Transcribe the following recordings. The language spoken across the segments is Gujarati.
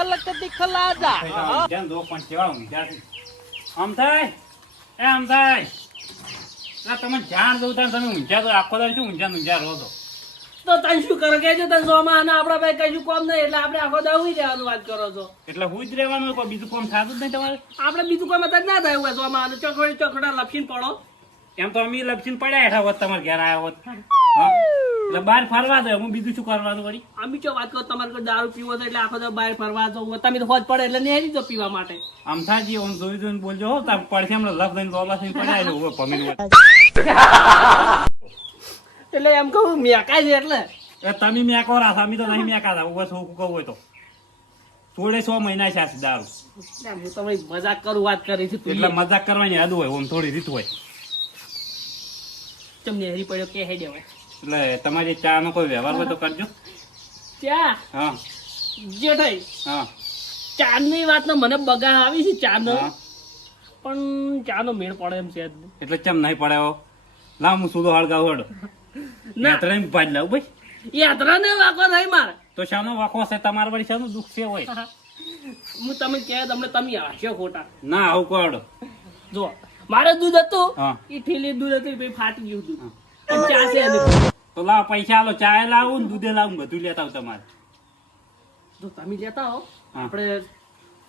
સલક દી ખલાજા ધ્યાન દો પણ કેવા ઊંઘ્યા છે આમ થાય એ આમ થાય ના તમે ધ્યાન દઉં તમે ઊંઘ્યા તો આખો દાડો શું ઊંઘ્યા રહો છો તો તને શું કરે કેજો તને સોમાં અને આપડા ભાઈ કશું કામ નહીં એટલે આપણે આખો દાવ ઉઈ રહેવાનું વાત કરો છો એટલે હું જ રહેવાનું કોઈ બીજું કામ થતું જ નહીં તમારે આપણે બીજું કોઈ મતલબ ના થાય હોય સોમાં અને ચોખડા લપસીને પડો એમ તો અમે લપસીને પડ્યા હેઠા હોત તમારે ઘેર આવ્યા હોત હા? એટલે બહાર ફરવા દે હું બીજું શું કરવાનું વળી અમે ચો વાત કરો તમારે કોઈ દારૂ પીવો તો એટલે આખો દાવ બહાર ફરવા જવું તમે તો હોજ પડે એટલે નહીં જો પીવા માટે અમથાજી હું જોઈને બોલજો હો તમે પડશે એમ લફ દઈને લોબા થઈને પડ્યા એટલે ઉભો પમીને એટલે એમ કહું મેકાય છે એટલે એ તમે મેકો રાખ અમે તો નહીં મેકાતા ઉભો શું કહું હોય તો થોડે 100 મહિના છે આ દારૂ હું તમે મજાક કરું વાત કરી છે એટલે મજાક કરવાની હદ હોય ઓમ થોડી રીત હોય તમને હરી પડ્યો કે હે દેવાય એટલે તમારી ચા નો કોઈ વ્યવહાર હોય તો કરજો ચા હા જે થઈ હા ચાની વાતનો મને બગા આવી છે ચાનો હા. પણ ચાનો મેળ પડે એમ છે જ નહીં. એટલે ચમ નહીં પડ્યો લાવ હું સુધો હળગાવ હડ ના યાત્રા ભાઈ લાવ ભાઈ યાત્રા ને વાકો નહીં મારે તો શાનો વાંકો છે તમારા વળી શાનું દુઃખ છે હોય હું તમે કહે તમને તમે હાસ્યો ખોટા ના આવું કોડ જો મારે દૂધ હતું હા. એ ઠેલી દૂધ હતું એ પછી ફાટી ગયું દૂધ અને ચા છે એની. તો લાવ પૈસા આલો ચા લાવું ને દૂધે લાવું બધું લેતા આવું તમારે જો તમે લેતા હો હા. આપણે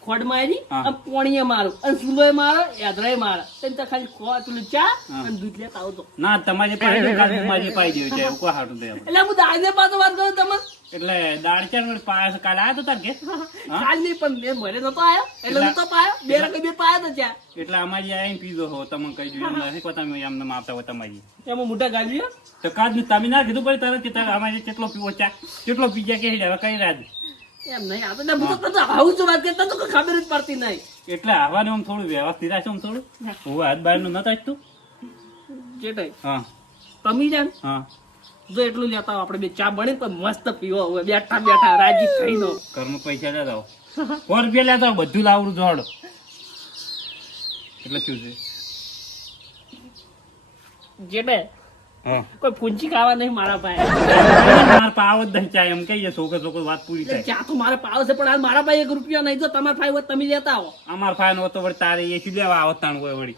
ખોડ મારી હા. અને પોણીએ મારું અને સુલોય મારો યાદરાય મારા તેમ તો ખાલી ખોડ પેલું ચા હા. અને દૂધ લેતા આવતો ના તમારી પાઈ દો કાલ મારી પાઈ દો છે એવું કોઈ હાટું દે એટલે હું દાદે પાછો વાત કરું તમે એટલે દાળ ચાર મિનિટ પાયો છે કાલે આવ્યો તો તાર કે હા? કાલ નહીં પણ મેં મને નતો આવ્યો એટલે નતો પાયો બે રકે બે પાયા તો ચા એટલે અમારી આઈને પીધો હો તમે કહી દઉં એમ નથી કોઈ તમે એમને આપતા હોય તમારી એમાં મોટા ગાલીઓ તો કાજ તમે ના કીધું પડે તરત કે તારે અમારે કેટલો પીવો ચા કેટલો પીજા કે હવે કઈ રાજ એમ નહીં આ તો ને હું તો તને આવું છું વાત કરતા તો કોઈ ખબર જ પડતી નહીં એટલે આવવાનું આમ થોડું વ્યવસ્થિત રાખજો આમ થોડું હું હાથ બહાર નું નતા તું જે થાય હા તમે જાણ હા જો એટલું લેતા આવો આપણે બે ચા બની પણ મસ્ત પીવો હવે બેઠા બેઠા રાજી થઈને ઘરમાં પૈસા લેતા આવો 100 રૂપિયા લેતા આવો બધું લાવડું જોડો એટલે શું છે જેટે હા કોઈ પૂંચી ખાવા નહીં મારા ભાઈ માર પાવ જ નહીં ચા એમ કહીએ છોકરો વાત પૂરી થાય ચા તો મારે પાવ છે પણ હાલ મારા ભાઈ 1 રૂપિયા નહીં જો તમારા ભાઈ હોય તમે લેતા આવો અમાર ફાઈન હોતો વળી તારે એ શું લેવા આવતાણ હોય વળી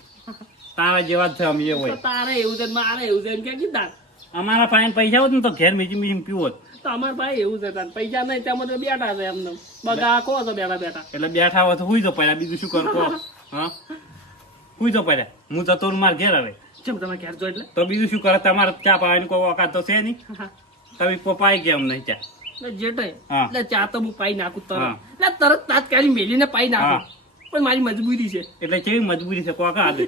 તારા જેવા જ છે અમે એ તો હોય તારે એવું છે ને મારે એવું છે એમ કે કીધા અમારા ફાઈન પૈસા હોત ને તો ઘેર મીચી મીચી પીવો જ. તો અમારા ભાઈ એવું છે તાર પૈસા નહીં ત્યાં તો બેઠા છે એમને બગા કહો છો બેઠા બેઠા એટલે બેઠા હોય તો હુઈ જો પડ્યા બીજું શું કરું કહો હા હુઈ જો પડ્યા હું જતો રહું માર ઘેર હવે ચમ તમે ઘેર જો એટલે તો બીજું શું કરે તમારે ચા પાવાની કોઈ ઓકાત તો છે નહીં તમે પપાઈ ગયા એમ નહીં ચા જેટે હા. એટલે ચા તો હું પાઈ નાખું તરત હા. એટલે તરત તાત્કાલિક મેલીને પાઈ નાખું હા. પણ મારી મજબૂરી છે એટલે કેવી મજબૂરી છે કોકા આદે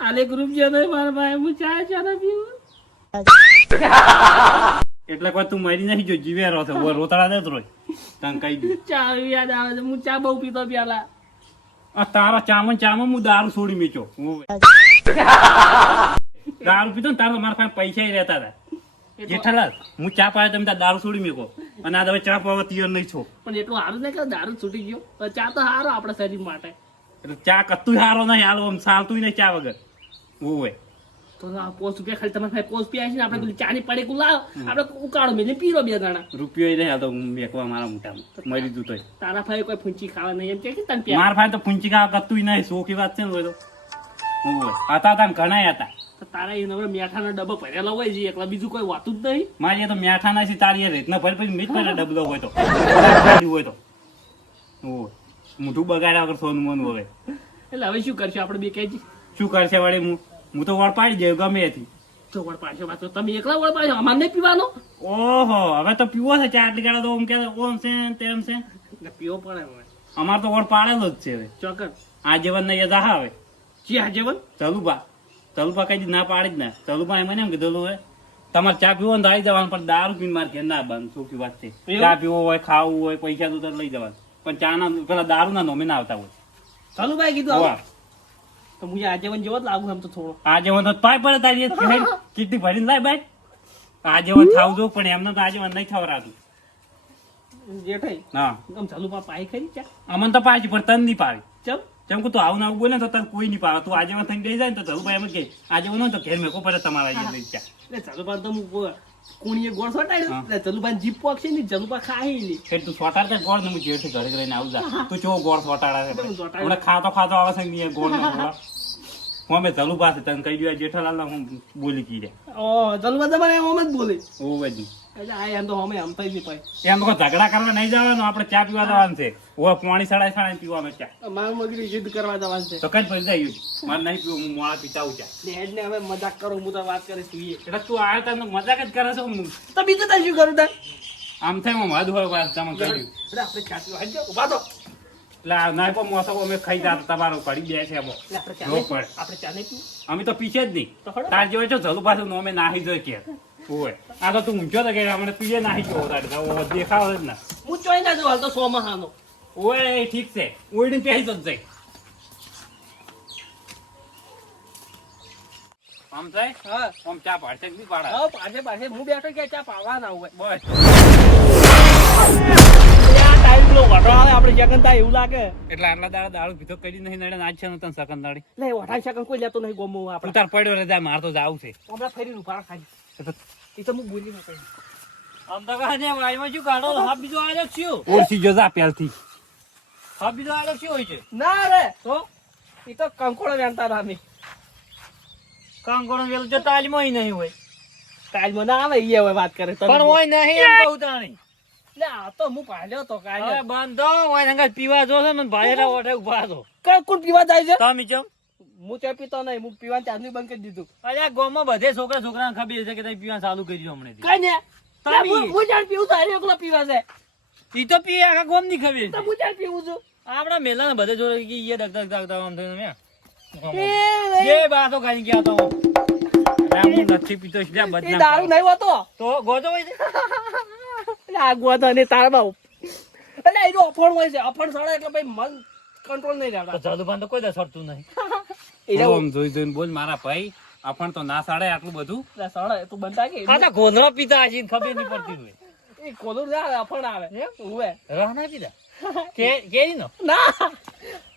આલે ગ્રુપ છે નહીં મારા ભાઈ હું ચા ના પીવું એટલે કોઈ તું મરી નહીં જો જીવે રહો છે રોતડા દે રોય તને કહી દઉં ચા યાદ આવે છે હું ચા બહુ પીતો પેલા આ તારા ચામન હું દારૂ છોડી મેચો દારૂ પીતો ને તારા મારા પાસે પૈસા રહેતા હતા જેઠાલાલ હું ચા પાયો તમે તાર દારૂ છોડી મેકો અને આ હવે ચા પાવા તૈયાર નહીં છો પણ એટલું સારું નહીં કે દારૂ છૂટી ગયો પણ ચા તો સારો આપણા શરીર માટે એટલે ચા કતું સારો નહીં હાલો આમ ચાલતું નહીં ચા વગર હોય તો આ પોસ રૂપિયા ખાલી તમારે પોસ પીયા છે ને આપણે પેલી ચાની પડે લાવ આપણે ઉકાળો મેં પીરો બે દાણા રૂપિયો નહીં હાલતો હું મેકવા મારા મોટામાં મરી જતું તોય તારા ભાઈ કોઈ ફૂંચી ખાવા નહીં એમ કે તને પ્યાર મારા ભાઈ તો ફૂંચી ખાવા કતું નહીં સોખી વાત છે ને હોય તો હોય હતા હતા ને ઘણા હતા તો તારા એ નવરે મેઠાનો ડબ્બો ભરેલો હોય છે એકલા બીજું કોઈ વાતું જ નહીં મારી એ તો મેઠા ના છે તારી એ રીતના ભરી પછી મીઠ ભરે ડબલો હોય તો હોય તો હોય મોઢું બગાડ્યા વગર સોનું મોનું હવે એટલે હવે શું કરશું આપણે બે કહેજી શું કરશે વળી હું તો વળ પાડી જાય ગમે એથી તો વળ પાડશો પાછો તમે એકલા વળ પાડશો અમારે નહીં પીવાનો ઓહો હવે તો પીવો છે ચા આટલી ગાળા તો ઓમ કે ઓમ છે તેમ છે એટલે પીવો પડે હવે અમાર તો વળ પાડેલો જ છે હવે ચોકર આ જીવન ને એ જાહા હવે જી જીવન ચલુબા કઈ ના પાડી જ ના ચલુબા એમ એમ કીધું હે તમારે ચા પીવો ને તો આવી જવાનું પણ દારૂ પીને મારે ઘેર ના બંધ શું વાત છે ચા પીવો હોય ખાવું હોય પૈસા તો લઈ જવાનું પણ ચા ના પેલા દારૂ ના નોમે ના આવતા હોય ચાલુ ભાઈ કીધું આવો. તો હું આજીવન જેવો જ લાગુ એમ તો થોડો આ જીવન તો પાય પડે તારી કેટલી ભરીને લાય ભાઈ આ જીવન ખાવું જો પણ એમને તો આ જીવન નહીં ખવડાતું જેઠાઈ હા આમ ચાલુ પાઈ ખરી ચા અમને તો પાછી પણ તન નહીં પાવી ચમ જેમ કે તું આવું ના આવું બોલે તો તને કોઈ નહીં પાવે તું આજે થઈને દઈ જાય ને તો ચલુભાઈ એમ કે આજે ન તો ઘેર મેકો પડે તમારા અહીંયા લઈ જા એટલે ચાલુ પાડ તો હું કોણીએ ગોળ સોટાડ્યો એટલે જલુભાઈ જીપ પોકશે ને જલુભા ખાઈ લે કે તું સોટાડતા ગોળ ને હું જેઠી ઘરે કરીને આવું જા તું ચો ગોળ સોટાડા છે હું સોટાડું. હમણાં ખાતો આવે છે ને ગોળ ને ગોળ હું અમે ચાલુ પાસે તને કહી દઉં જેઠાલાલ હું બોલી કી રે ઓ જલુભા તમારે એમ જ બોલે ઓ બધું એટલે આ એમ તો અમે આમ થઈ ભાઈ એમ તો ઝઘડા કરવા નહીં જવાનું આપણે ચા પીવા જવાનું છે ઓ પાણી સડાય પીવાનું ચા મારું મગરી યુદ્ધ કરવા જવાનું છે તો કઈ પડી જાય મારે નહીં પીવું હું મોડા પીતા આવું ચા ને હેડ ને હવે મજાક કરો હું તો વાત કરીશ તું એટલે તું આવ્યો તને મજાક જ કરે છે હું તો બીજું તાર શું કરું તાર આમ થાય હું મધ હોય વાત તમે કહ્યું એટલે આપણે ચાટલો હાલ જાઓ ઉભા તો એટલે ના પણ મોસો અમે ખાઈ જા તમારું પડી બે છે એટલે આપણે જો ચાલે પડે. આપણે ચાલે પીવું અમે તો પીછે જ નહીં તો ખરો. તાર જેવો છો જલુ પાછું અમે નાહી જોઈ કે ઓય આ તો તું ઊંચો તો કે અમને પીએ નાહી ગયો તારે દેખાવ જ ના હું ચોઈ ના જોઉં હાલ તો 100 માં હાનો ઓય ઠીક છે ઓયડીને પહેરી તો જ જાય આમ થાય હા આમ ચા પાડશે કે નહીં પાડે હા પાછે પાછે હું બેઠો કે ચા પાવા ના હોય બસ આ ટાઈમ લો વટો આવે આપણે જગન તા એવું લાગે એટલે આટલા દાડા દારૂ પીધો કરી નહીં નડે આજ છે ને તને સકન દાડી લે વઠાઈ શકન કોઈ લેતો નહીં ગોમો તું આપણે તાર પડ્યો રે જા માર તો જાવું છે હમણાં ફરી ઉભા ખાલી એ તો હું બોલી ના કહી આમ તો કહે વાયમાં શું કાઢો હાફ બીજો આયો છું ઓળખી જો જા પહેલથી હાફ બીજો આયો શું હોય છે ના રે તો એ તો કંકોડો વેણતા રામી કાંગોળો વેલ જો તાલીમાં નહીં હોય કાલમાં ના આવે ઈ હવે વાત કરે તને પણ હોય નહીં એમ કહું તાણી લે આ તો હું પાડ્યો તો કાલે હવે બાંધો હોય નંગા પીવા જો છો ને ભાઈરા ઓઢે ઉભા છો કઈ કોણ પીવા જાય છે તમે ચમ હું ચા પીતો નહીં હું પીવાનું ત્યારનું બંધ કરી દીધું અલ્યા ગામમાં બધે છોકરાને ખબર છે કે તમે પીવા ચાલુ કર્યું હમણે કઈ ને તમે. હું જાણ પીવું તારે એકલો પીવા છે ઈ તો પી આખા ગામ ની ખબર તો છે હું જાણ પીવું છું આપડા મેલા બધે જોડે કે ઈ દગદગ આમ થઈને મેં એ જે બાતો કરી ગયા તો હું નથી પીતો છે એ બદનામ દારૂ નહીં હોતો તો ગોતો હોય છે એટલે આ ગોતો અને તારમાં એટલે એનો અફણ હોય છે અફણ સળે એટલે ભાઈ મન કંટ્રોલ નહીં તો રહેતા જાદુભાન તો કોઈ દે સરતું નહીં એટલે આમ જોઈ જોઈને બોલ મારા ભાઈ આપણ તો ના સાડે આટલું બધું સળે તું બનતા કે આ તો ગોધરા પીતા હજી ખબર નહીં પડતી હોય એ કોલું ના અફણ આવે હુએ રહ ના પીતા કેરી નો ના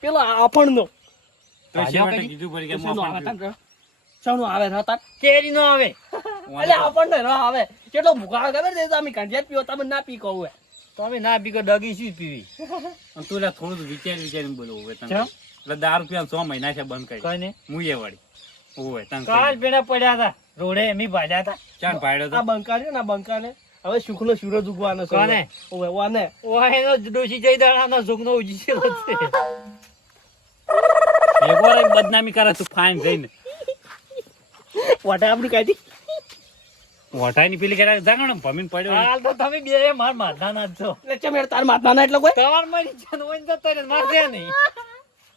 પેલો અફણ નો તો શેવટે કીધું પડી કે મોફણ સણું આવે હતા કેરી નો આવે એટલે અફણ ને રહ આવે કેટલો ભૂખા ખબર છે તમે કંજેટ પીઓ તમે ના પી કહું હે તમે ના પી ડગી શું પીવી અને તું લે થોડું વિચારીને બોલવું હોય તને કેમ? એટલે દારૂ પીવાનું 6 મહિના છે બંધ કરી કઈ ને હું એ વળી ઓય તને કાલ પેલા પડ્યા હતા રોડે એમી ભાજ્યા હતા ચાલ પાડ્યો આ તો બંકા છે ને આ બંકા ને હવે સુખનો સૂરજ ઉગવાનો છે કોને? ઓવે ઓને ઓય એનો ડોશી જઈ દાડાનો સુખનો ઉજી છે એકવાર એક બદનામી કરે તું ફાઈન જઈને વાટા આપણી કાઢી વટાઈની પેલી કે જાગણો ભમીને પડ્યો હાલ તો તમે બે માર માથા ના જ છો એટલે ચમેર તાર માથા ના એટલે કોઈ તમાર મરી છે હોય ને તો મારશે નહીં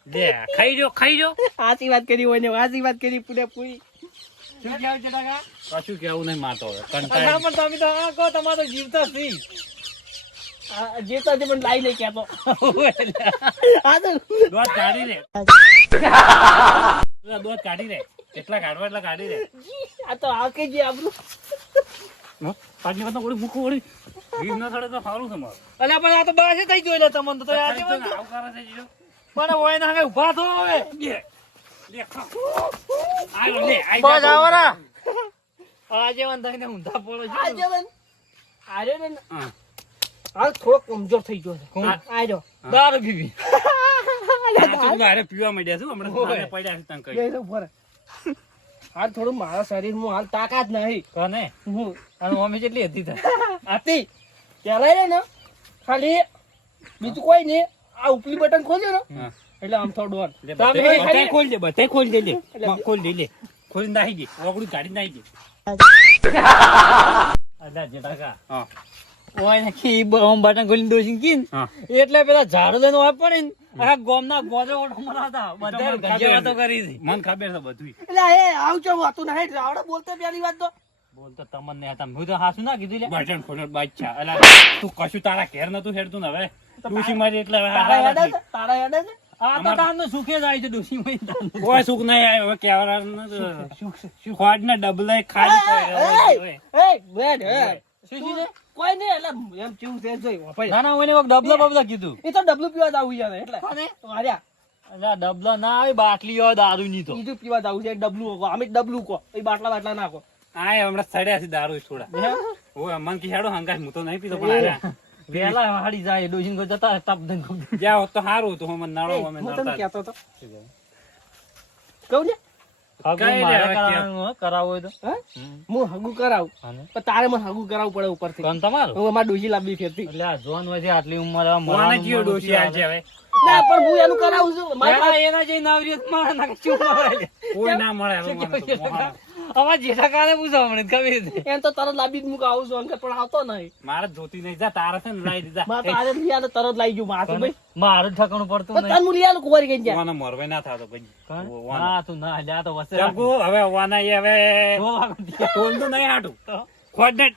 લે ખાઈ જો આસી વાત કરી હોય ને આસી વાત કરી પૂરેપૂરી શું કહેવું છે કાકા કશું કેવું નહીં મારતો હવે ના કંટાળી પણ તમે તો આ કહો તમારે તો જીવતા સી જેતા છે પણ લાઈ નહીં કેતો આ તો દોત કાઢી રે દોત કાઢી રે એટલા કાઢવા એટલા કાઢી રે આ તો આ કે જે આપણું પાછી વાત ઓળી મૂકું ઓળી રીત ન થડે તો સારું છે મારું અલ્યા પણ આ તો બાસે થઈ જોઈ લે તમને તો આજે આવું કરે છે જીરો પણ હોય ના હવે ઉભા થો હવે લે ખા આયો લે બસ આવરા આજે વન થઈને ઊંધા પડો આ છો જવન આરે ને હા હાલ થોડો કમજોર થઈ ગયો છે કોણ? આજો દારૂ પીવી તું ગારે પીવા માંડ્યા છું હમણાં સામે પડ્યા છે તને કહી બે ઉપર હાલ થોડું મારા શરીરમાં હાલ તાકાત નહીં કોને હું અને મમ્મી કેટલી હતી થાય આતી પેલા રે ને ખાલી બીજું કોઈ નહીં આ ઉપલી બટન ખોલ્યો ને હા એટલે આમ થોડું લે તમે બધાય ખાલી- ખોલ દે બધાય ખોલ દે લે એટલે- ખોલ દે લે ખોલી નાખી દે ઓગળી કાઢી નાખી દે અલ્યા જેઠાકા હા ઓય ને કી ઓમ બટન ખોલીને ડોસીને કીન હા એટલે પેલા ઝાડુ લઈને ઓય પડે ને આખા ગોમના ગોદરે ઓઢો મરાતા બધા મને ગંજે ખબર વાતો છે. કરી હતી મને ખબર છે બધું એટલે એ આવજો વાતું નહીં રાવડે બોલતે પેલી વાત તો બોલતો તમને હતા હું તો હાસું ના કીધું લે બટન ખોલ્યો બાદશાહ અલા તું કશું તારા ઘેર નતું હેડતું ને હવે ડૂસી મારી એટલે હવે તારા યાદ હારા છે તારા યાદ છે આ તો તારનો સુખે જાય છે ડોસી માં નથી. કોઈ સુખ નહીં આવ્યો હવે કેવડા ખોડ ને ડબલે ખાલી પડ્યો. એ બેડ એ શું શું છે? કોઈ નહીં એટલે એમ કેવું છે જોઈ વપાઈ ના ના ઓને ડબલા બબલા કીધું એ તો ડબલું પીવા જાવું યાર એટલે કોને? માર્યા અલ્યા ડબલા ના આવે બાટલી હોય દારૂ ની તો બીજું પીવા જાવું છે ડબલું કો અમે ડબલું કો એ બાટલા બાટલા નાખો આ હમણાં સડ્યા છે દારૂ થોડા ઓય મન કી હેડો હંગાસ હું તો નહીં પીતો પણ આયા વેલા હાડી જાય ડોશીન કો જતા ટપ દન કો જાઓ તો સારું હતું મને નળો અમે હું તને નડતા કહેતો હતો કહું ને કઈ મારે લેવા કરાવવાનું કરાવો હોય તો હા? હું હગું કરાવું આને? પણ તારે મને હગું કરાવવું પડે ઉપરથી કોણ તમારું હું અમારે ડોશી લાંબી ફેરતી એટલે આ જોન હોય છે આટલી ઉંમર કોને જીવ ડોશી આલ છે હવે ના પણ હું એનું કરાવું છું મારી પાસે- એના જે નાવરિયત મારે ના ચૂપ મારે કોઈ ના મળે હવે મને તો મોહાણા. અમાર જેઠા કાને પૂછો મને ખબર છે એમ તો તરત લાંબી જ મૂક આવું છું અંકલ પણ આવતો નહીં મારે જોતી નહીં જા તારે છે ને લાઈ દીધા મારે તો આજે લઈ આલો, તરત લાઈ ગયું માથું ભાઈ મારું ઠકાણું પડતું પણ નહીં તને હું લઈ આલું કુંવારી કઈ જાય ઓને મોરવે ના થાતો પછી કોણ? ઓને. ના તું ના લ્યા તો વસે ચંકુ હવે ઓના એ હવે તોલતું નહીં હાટું ખોટ ને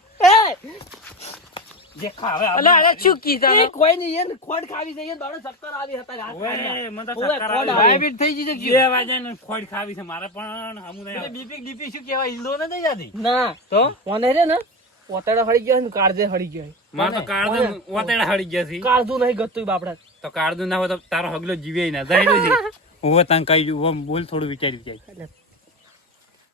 જે ખાવે અલે અલે શું કીધા એ કોઈ નહીં એને ખોડ ખાવી છે એને દાડે ચક્કર આવી હતા રાત ઓય ખાઈને. મને તો ઓય, ચક્કર ખોડ આવે. આવે. ડાયાબિટ થઈ જશે બે વાગ્યા ને ખોડ ખાવી છે મારે પણ હમું નહીં એટલે આવતું. બીપી ડીપી શું કહેવાય ઈલો નથી જાતી ના તો કોને રે ને ઓતેડા હળી ગયો ને કાળજે હળી ગયો મારે તો કાળદું ઓતેડા હળી ગયા છે. કાળજું નહીં ગતું બાપડા તો કાળદું ના હોય તો તારો હગલો જીવે ના જાય છે હું તને કહી દઉં ઓમ બોલ થોડું વિચારી જાય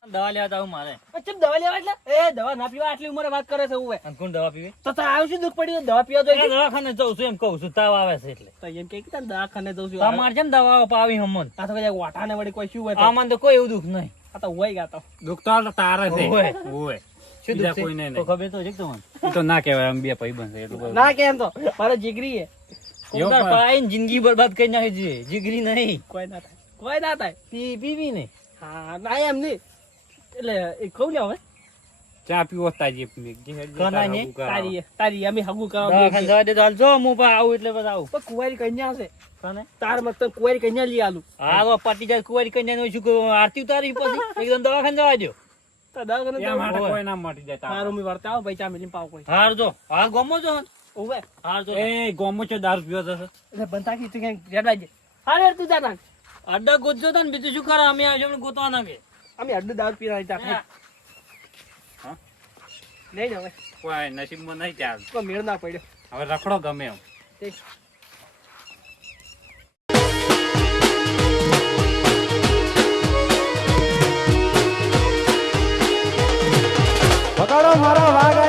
દવા લેવા જાવ મારે ચમ દવા લેવા એટલે એ દવા ના પીવા આટલી ઉંમરે વાત કરે છે હું અને કોણ દવા પીવે તો તારે આવ્યું શું દુઃખ પડ્યું દવા પીવા એ જોઈએ દવાખાને જઉં છું એમ કહું છું તાવ આવે છે એટલે તો એમ કે તને દવાખાને જઉં છું તમારે જેમ દવાઓ પાવી હમન આ તો કદાચ વાટાને વળી કોઈ શું હોય તો. આમાં તો કોઈ એવું દુઃખ નહીં આ તો હોય ગાતો દુઃખ તો તારે છે ઓય. ઓય. શું બીજા દુઃખ કોઈ છે નહીં તો ખબર તો છે કે તમને ઈ તો ના કહેવાય આમ બે ભાઈ બનશે એટલું બધું. ના કેમ તો મારે જીગરી હે એવું કોકર પણ- પાઈને જિંદગી બરબાદ કરી નાખી છે જીગરી નહીં કોઈ ના થાય કોઈ ના થાય પીવી નહીં હા ના એમ નહીં એટલે એ કહું ને હવે ચા પીવો તાજી પીવી. જે હેડ જે કોના તારા ને? હગું કરાવો. તારી અમે હગું દવાખાને કરાવ જવા દે તો હાલ જો હું પણ આવું એટલે બસ આવું પણ કુંવારી કન્યા છે કોને તાર મત કુંવારી કન્યા લઈ આલું હા તો પાટી જાય કુંવારી કન્યા શું કહું, આરતી ઉતારી પછી એકદમ દવાખાને જવા દો તો દવાખાને એમ હાટે ઓય. કોઈ ના મટી જાય તારા. મારું મી વર્તા આવો ભાઈ ચા મિલી પાવ કોઈ હાર જો હાલ ગમો છો ને? ઓવે હાર જો એ ગોમો છે દારૂ પીવો થશે એટલે બનતા કી તું ક્યાંક રેડાઈ જાય હા યાર તું જા નાખ અડ્ડા ગોતજો તા ને બીજું શું કરે અમે આવજો ગોતવા ના કે અમે અડધું દારૂ પીવા આવી તા હા? નહીં ને હવે કોઈ નસીબમાં નહીં ચાલ કોઈ મેળ ના પડ્યો હવે રખડો ગમે એમ ઠીક. પકડો મારો વાઘ